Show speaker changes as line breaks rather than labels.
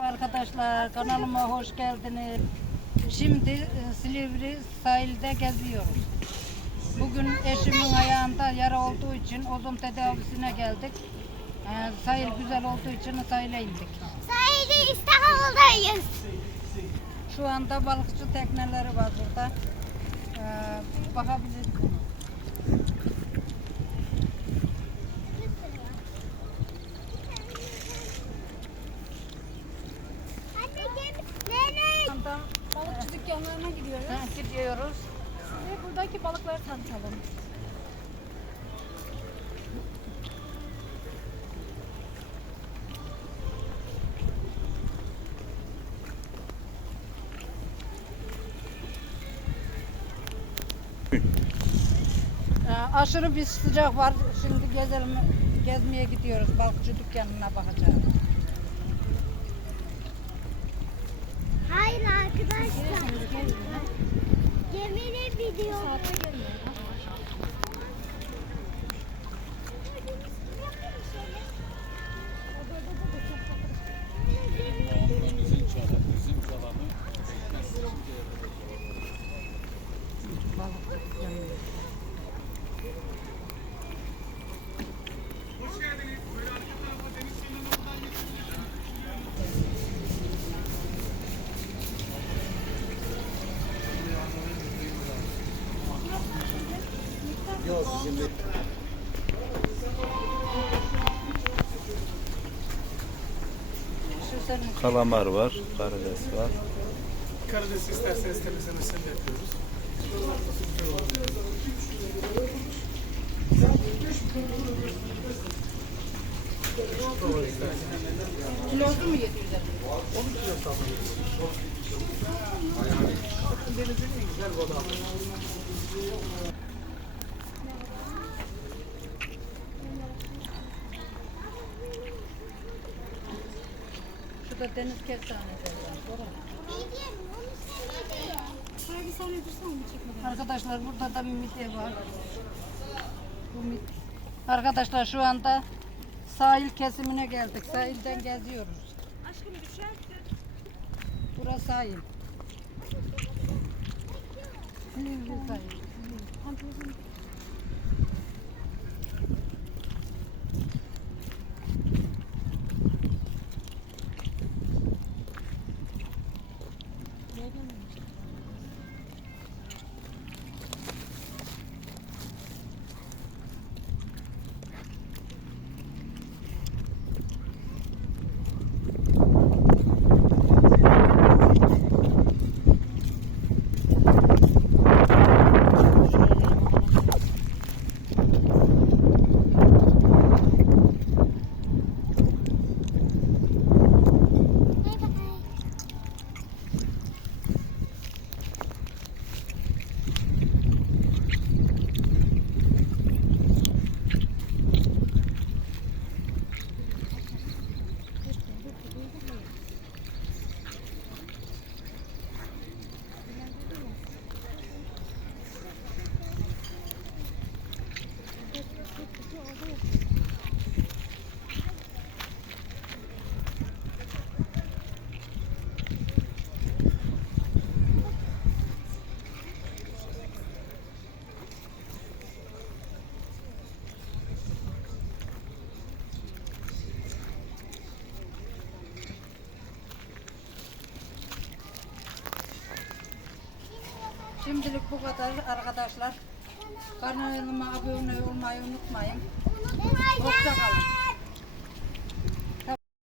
Merhaba arkadaşlar, kanalıma hoş geldiniz. Şimdi e, Silivri sahilde geziyoruz. Bugün eşimin ayağında yara olduğu için odun tedavisine geldik. E, sahil güzel olduğu için sahile indik.
Sahilde İstanbul'dayız.
Şu anda balıkçı tekneleri var burada. E, bakabilirsiniz.
Anne gel. Nereye?
Şu anda
Balıkçı dükkanlarına gidiyoruz.
e, gidiyoruz.
Ve buradaki balıkları tanıtalım.
E, aşırı bir sıcak var. Şimdi gezelim, gezmeye gidiyoruz. Balıkçı dükkanına bakacağız.
Hayır arkadaşlar. Geminin video.
Şu senin
Kalamar var, karides var.
Karidesi isterseniz temizlemesini de yapıyoruz.
kilosu mu 750?
Denizin en güzel balığı.
Şurada deniz kestanesi var. Doğru.
Şöyle bir saniye dursana mı çekmeden?
Arkadaşlar burada da bir var. Bu mit. Arkadaşlar şu anda sahil kesimine geldik. Sahilden geziyoruz.
Aşkım düşersin.
Burası sahil. Silivri sahil. Şimdilik bu kadar arkadaşlar. Kanalıma abone olmayı unutmayın. Hoşçakalın.